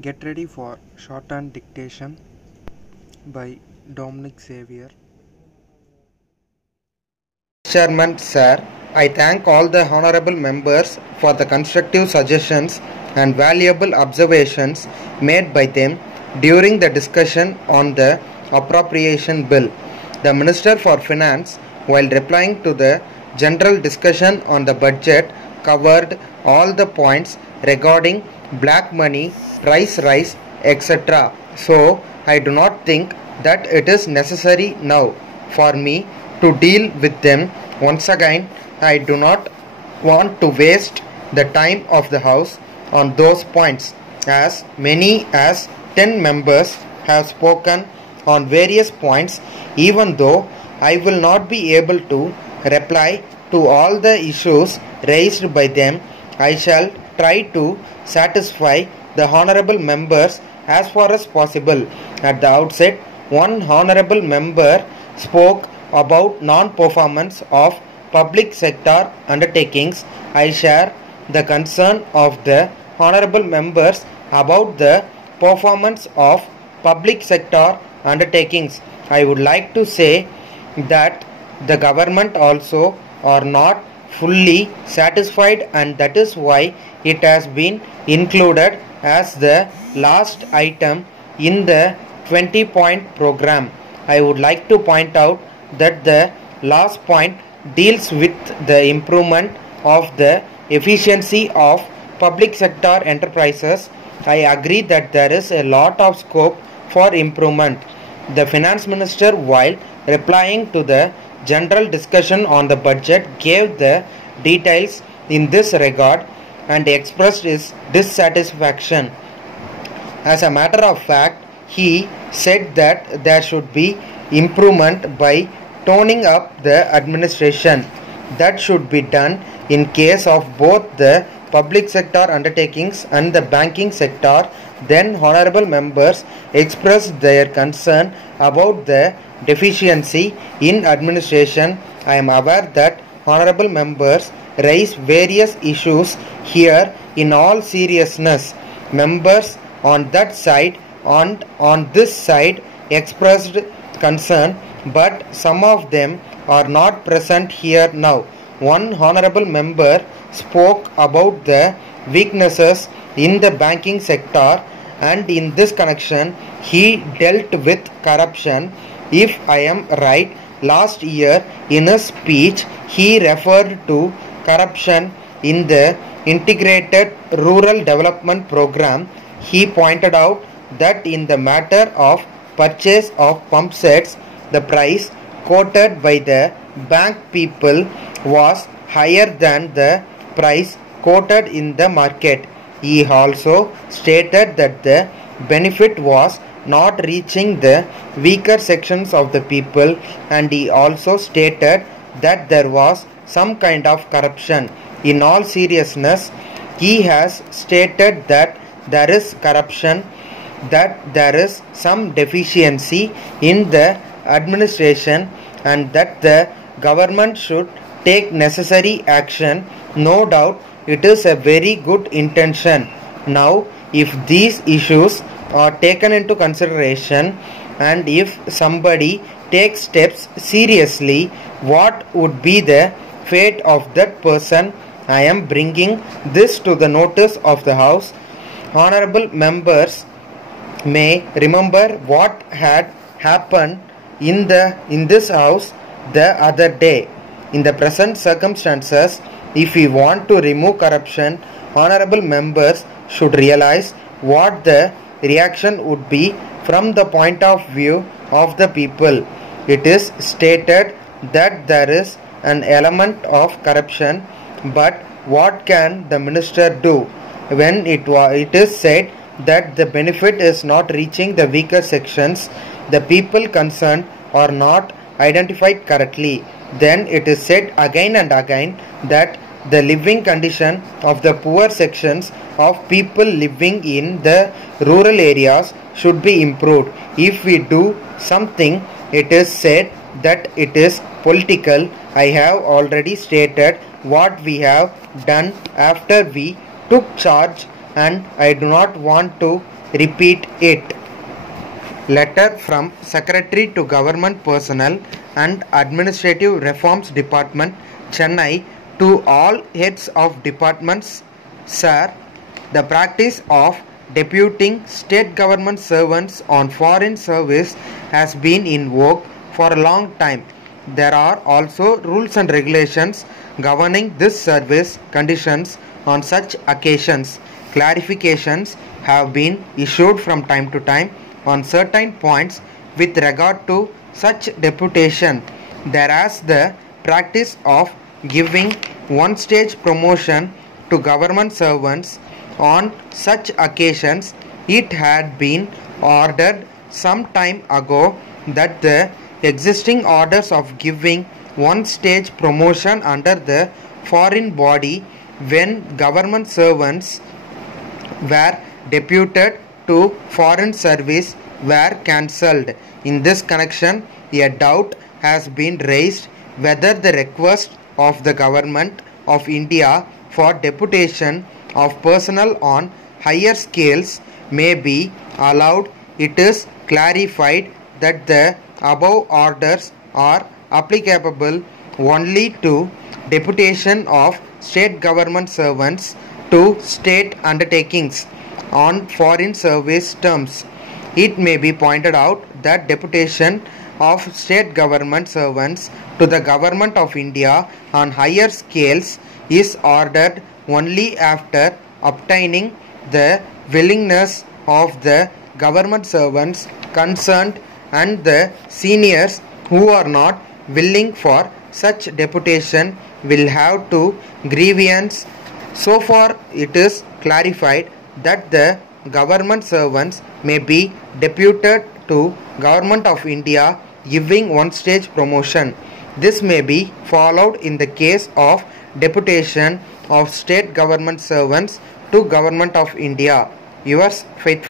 Get ready for shorthand dictation by Dominic Xavier. Chairman Sir, I thank all the honorable members for the constructive suggestions and valuable observations made by them during the discussion on the appropriation bill. The Minister for Finance, while replying to the general discussion on the budget, covered all the points regarding black money, price rise, etc. So, I do not think that it is necessary now for me to deal with them. Once again, I do not want to waste the time of the House on those points, as many as 10 members have spoken on various points. Even though I will not be able to reply to all the issues raised by them, I shall try to satisfy the honorable members as far as possible. At the outset, one honorable member spoke about non-performance of public sector undertakings. I share the concern of the honorable members about the performance of public sector undertakings. I would like to say that the government also are not fully satisfied, and that is why it has been included as the last item in the 20-point program. I would like to point out that the last point deals with the improvement of the efficiency of public sector enterprises. I agree that there is a lot of scope for improvement. The finance minister, while replying to the general discussion on the budget, gave the details in this regard and expressed his dissatisfaction. As a matter of fact, he said that there should be improvement by toning up the administration. That should be done in case of both the public sector undertakings and the banking sector. Then honorable members expressed their concern about the deficiency in administration. I am aware that honorable members raise various issues here. In all seriousness, members on that side and on this side expressed concern, but some of them are not present here now. One honorable member spoke about the weaknesses in the banking sector, and in this connection he dealt with corruption. If I am right, last year in a speech he referred to corruption in the integrated rural development program. He pointed out that in the matter of purchase of pump sets, the price quoted by the bank people was higher than the price quoted in the market. He also stated that the benefit was not reaching the weaker sections of the people, and he also stated that there was some kind of corruption. In all seriousness, he has stated that there is corruption, that there is some deficiency in the administration, and that the government should take necessary action. No doubt it is a very good intention. Now, if these issues are taken into consideration, and if somebody takes steps seriously, what would be the fate of that person? I am bringing this to the notice of the House. Honorable members may remember what had happened in this house the other day. In the present circumstances, if we want to remove corruption, honorable members should realize what the reaction would be from the point of view of the people. It is stated that there is an element of corruption, but what can the minister do when it is said that the benefit is not reaching the weaker sections? The people concerned are not identified correctly. Then it is said again and again that the living condition of the poor sections of people living in the rural areas should be improved. If we do something, it is said that it is political. I have already stated what we have done after we took charge, and I do not want to repeat it. Letter from Secretary to Government Personnel and Administrative Reforms Department, Chennai, to all heads of departments. Sir, the practice of deputing state government servants on foreign service has been in vogue for a long time. There are also rules and regulations governing this service conditions on such occasions. Clarifications have been issued from time to time on certain points with regard to such deputation. Whereas the practice of giving one stage promotion to government servants on such occasions, it had been ordered some time ago that the existing orders of giving one stage promotion under the foreign body when government servants were deputed to foreign service were cancelled. In this connection, a doubt has been raised whether the request of the Government of India for deputation of personnel on higher scales may be allowed. It is clarified that the above orders are applicable only to deputation of state government servants to state undertakings on foreign service terms. It may be pointed out that deputation of state government servants to the Government of India on higher scales is ordered only after obtaining the willingness of the government servants concerned and the seniors who are not willing for such deputation will have to grievance. So far it is clarified that the government servants may be deputed to Government of India giving one stage promotion. This may be followed in the case of deputation of state government servants to Government of India. Yours faithfully.